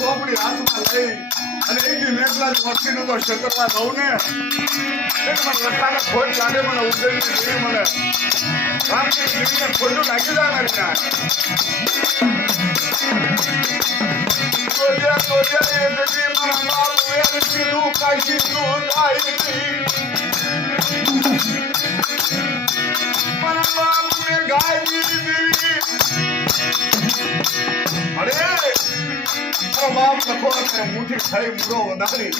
खोपड़ी हाथ में लई અને એક દી મેઘલા વસ્તીનું તો ક્ષેત્રમાં રહું ને એક મને લખાને ખોટ લાગે મને ઉજળી દેવી મને રામની જીવને ખોટું લાગી જાય મારી ના તોજ્યા એ જગી મારા બાપ વેર કીધું કાશી નું દાઈ મારા બાપ ને ગાય દીધી અરે બાપ લખો મુઠ્ઠી ખાઈ મૂળો વધારી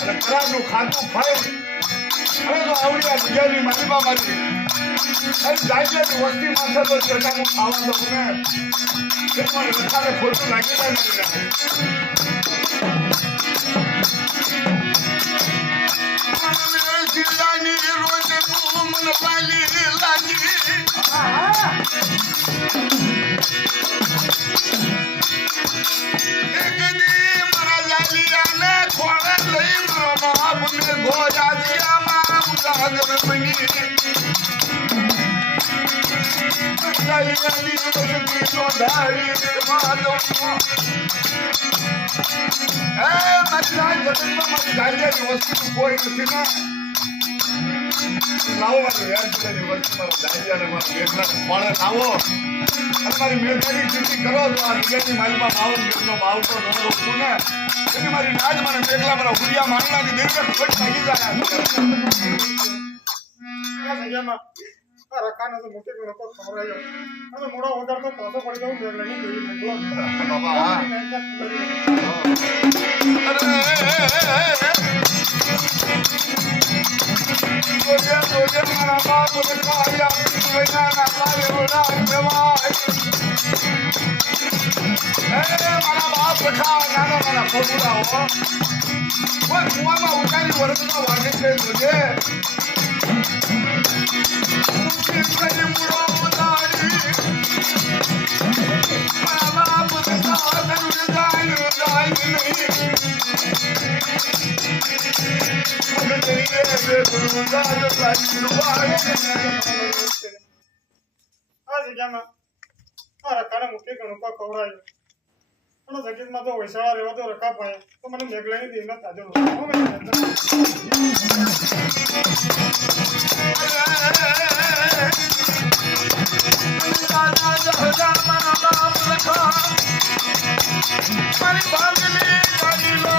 અને ખરાબનું ખાતું ખાઈ હવે તો આવડી આ જગ્યાની મારી બાબાની જાય વસ્તી માથે તો જતા હું ખાવા દઉં ને એમાં રખાને ખોટું લાગી જાય મને જિલ્લાની રોજ મન વાલી લાગી મારા લાલિયાને ખોળે લઈ મારા બાપને ગોજા દિયા મારા ઉજાગર બની લાલિયાની રોજ નો ધારી મારો મારી ગાલિયાની વસ્તુ કોઈ નથી ના લાવો મારી વ્યાજની વસ્તુ મારા ગાલિયાને મારા મેઘલાને મળે લાવો અને મારી મેઘલાની ચિંતી કરો તો આ વિજયની માલમાં માવો મેઘનો માવતો ન રોકું ને એની મારી નાજ મને મેઘલા મારા હુડિયા માંડલાની નિર્ગત ખોટ લાગી જાય રખાને તો મોટી લોકો ખવડાવ્યો અને મોડો વધાર તો પાછો પડી જવું મેઘલાની જોઈ મેઘલો બાબા હા અરે મારા બાપ ખાયા મહિનાના મારે ઓલા જવાય મારા બાપ ખા નાનો મારા પગુડા હો કોઈ કુવામાં ઉતારી વરસમાં વાગે છે જોજે મુડો ઉતારી મારા બાપ ખા તને જાય નહીં આ જગ્યામાં આ રખાને મૂકી ઘણું કા ખવડાવ્યું અને જગીરમાં તો વૈશાળા રહેવા તો રખા પાય તો મને મેઘલાની દિલમાં તાજો મારી બાંધલી ગાડી લો